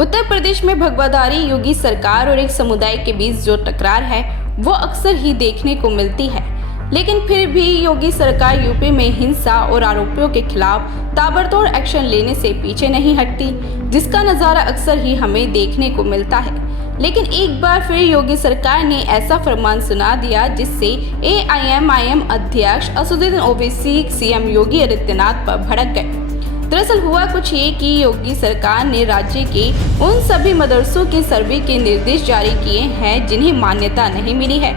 उत्तर प्रदेश में भगवाधारी योगी सरकार और एक समुदाय के बीच जो टकरार है वो अक्सर ही देखने को मिलती है, लेकिन फिर भी योगी सरकार यूपी में हिंसा और आरोपियों के खिलाफ ताबड़तोड़ एक्शन लेने से पीछे नहीं हटती, जिसका नज़ारा अक्सर ही हमें देखने को मिलता है। लेकिन एक बार फिर योगी सरकार ने ऐसा फरमान सुना दिया जिससे एआईएमआईएम अध्यक्ष असदुद्दीन ओवैसी सीएम योगी आदित्यनाथ पर भड़क गए। दरअसल हुआ कुछ ये कि योगी सरकार ने राज्य के उन सभी मदरसों के सर्वे के निर्देश जारी किए हैं जिन्हें मान्यता नहीं मिली है,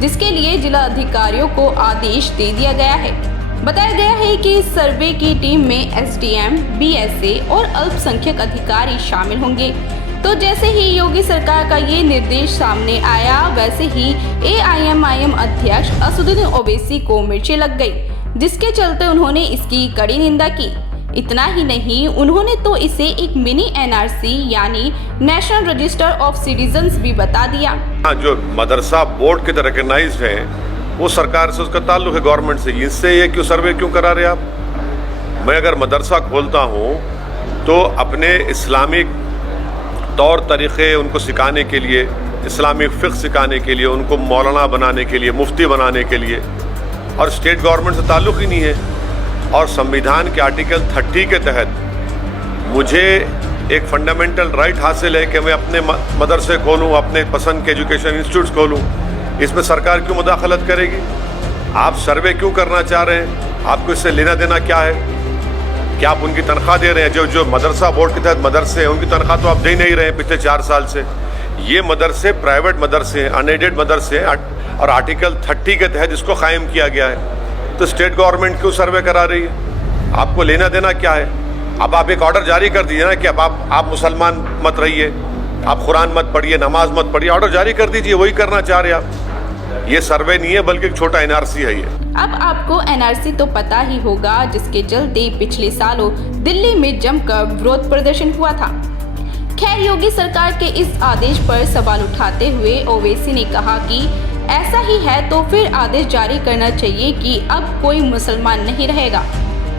जिसके लिए जिला अधिकारियों को आदेश दे दिया गया है। बताया गया है कि इस सर्वे की टीम में एसडीएम, बीएसए और अल्पसंख्यक अधिकारी शामिल होंगे। तो जैसे ही योगी सरकार का ये निर्देश सामने आया, वैसे ही एआईएमआईएम अध्यक्ष असदुद्दीन ओवैसी को मिर्ची लग गई, जिसके चलते उन्होंने इसकी कड़ी निंदा की। इतना ही नहीं, उन्होंने तो इसे एक मिनी एनआरसी यानी नेशनल रजिस्टर ऑफ सिटीजन्स भी बता दिया। जो मदरसा बोर्ड के तरह रिकॉग्नाइज्ड है वो सरकार से, उसका ताल्लुक है गवर्नमेंट से। इससे ये क्यों सर्वे क्यों करा रहे आप? मैं अगर मदरसा खोलता हूँ तो अपने इस्लामिक तौर तरीक़े उनको सिखाने के लिए, इस्लामिक फ़िक़्ह सिखाने के लिए, उनको मौलाना बनाने के लिए, मुफ्ती बनाने के लिए, और स्टेट गवर्नमेंट से ताल्लुक़ ही नहीं है। और संविधान के आर्टिकल 30 के तहत मुझे एक फंडामेंटल राइट हासिल है कि मैं अपने मदरसे खोलूँ, अपने पसंद के एजुकेशन इंस्टीट्यूट्स खोलूँ। इसमें सरकार क्यों मुदाखलत करेगी? आप सर्वे क्यों करना चाह रहे हैं? आपको इससे लेना देना क्या है? क्या आप उनकी तनख्वाह दे रहे हैं? जो मदरसा बोर्ड के तहत मदरसे हैं उनकी तनख्वाह तो आप दे नहीं रहे हैं पिछले 4 साल से। ये मदरसे प्राइवेट मदरसे हैं, अनएडेड मदरसे हैं, और आर्टिकल 30 के तहत इसको कायम किया गया है। तो स्टेट गवर्नमेंट क्यों सर्वे करा रही है? आपको लेना देना क्या है? अब आप एक ऑर्डर जारी कर दीजिए ना कि अब आप मुसलमान मत रहिए, आप कुरान मत पढ़िए, नमाज मत पढ़िए, ऑर्डर जारी कर दीजिए। वही करना चाह रहे आप। ये सर्वे नहीं है बल्कि एक छोटा एनआरसी है ये। अब आपको एनआरसी तो पता ही होगा, जिसके चलते पिछले सालों दिल्ली में जमकर विरोध प्रदर्शन हुआ था। खैर, योगी सरकार के इस आदेश पर सवाल उठाते हुए ओवैसी ने कहा कि ऐसा ही है तो फिर आदेश जारी करना चाहिए कि अब कोई मुसलमान नहीं रहेगा।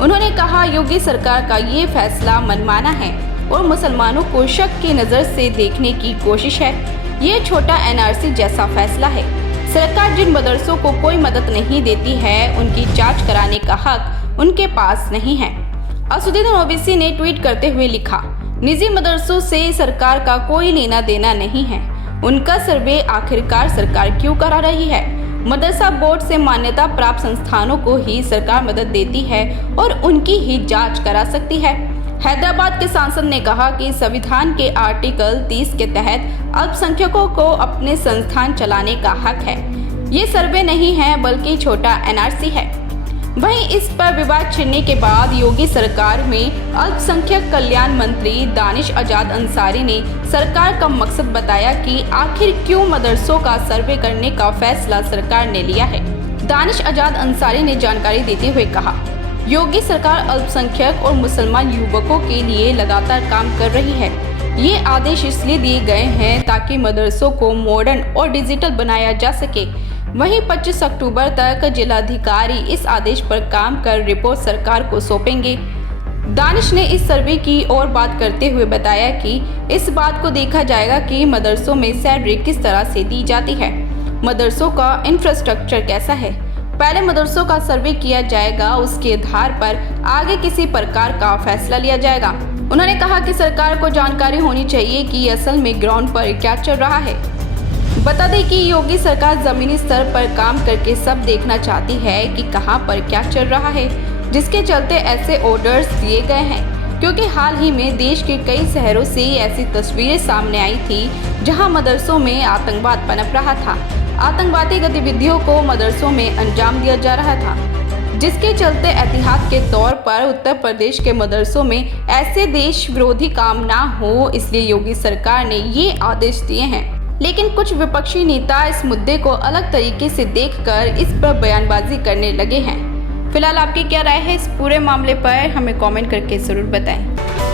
उन्होंने कहा, योगी सरकार का ये फैसला मनमाना है और मुसलमानों को शक की नज़र से देखने की कोशिश है। ये छोटा एनआरसी जैसा फैसला है। सरकार जिन मदरसों को कोई मदद नहीं देती है उनकी जांच कराने का हक उनके पास नहीं है। असदुद्दीन ओवैसी ने ट्वीट करते हुए लिखा, निजी मदरसों से सरकार का कोई लेना देना नहीं है। उनका सर्वे आखिरकार सरकार क्यों करा रही है? मदरसा बोर्ड से मान्यता प्राप्त संस्थानों को ही सरकार मदद देती है और उनकी ही जांच करा सकती है। हैदराबाद के सांसद ने कहा कि संविधान के आर्टिकल 30 के तहत अल्पसंख्यकों को अपने संस्थान चलाने का हक है। ये सर्वे नहीं है बल्कि छोटा एनआरसी है। वहीं इस पर विवाद छिड़ने के बाद योगी सरकार में अल्पसंख्यक कल्याण मंत्री दानिश आजाद अंसारी ने सरकार का मकसद बताया कि आखिर क्यों मदरसों का सर्वे करने का फैसला सरकार ने लिया है। दानिश आजाद अंसारी ने जानकारी देते हुए कहा, योगी सरकार अल्पसंख्यक और मुसलमान युवकों के लिए लगातार काम कर रही है। ये आदेश इसलिए दिए गए हैं ताकि मदरसों को मॉडर्न और डिजिटल बनाया जा सके। वहीं 25 अक्टूबर तक जिलाधिकारी इस आदेश पर काम कर रिपोर्ट सरकार को सौंपेंगे। दानिश ने इस सर्वे की और बात करते हुए बताया कि इस बात को देखा जाएगा कि मदरसों में सैलरी किस तरह से दी जाती है, मदरसों का इंफ्रास्ट्रक्चर कैसा है। पहले मदरसों का सर्वे किया जाएगा, उसके आधार पर आगे किसी प्रकार का फैसला लिया जाएगा। उन्होंने कहा कि सरकार को जानकारी होनी चाहिए कि असल में ग्राउंड पर क्या चल रहा है। बता दें कि योगी सरकार जमीनी स्तर पर काम करके सब देखना चाहती है कि कहां पर क्या चल रहा है, जिसके चलते ऐसे ऑर्डर्स दिए गए हैं। क्योंकि हाल ही में देश के कई शहरों से ऐसी तस्वीरें सामने आई थी जहां मदरसों में आतंकवाद पनप रहा था। आतंकवादी गतिविधियों को मदरसों में अंजाम दिया जा रहा था, जिसके चलते एहतियात के तौर पर उत्तर प्रदेश के मदरसों में ऐसे देश विरोधी काम ना हो, इसलिए योगी सरकार ने ये आदेश दिए हैं। लेकिन कुछ विपक्षी नेता इस मुद्दे को अलग तरीके से देखकर इस पर बयानबाजी करने लगे हैं। फिलहाल आपकी क्या राय है इस पूरे मामले पर? हमें कमेंट करके ज़रूर बताएं।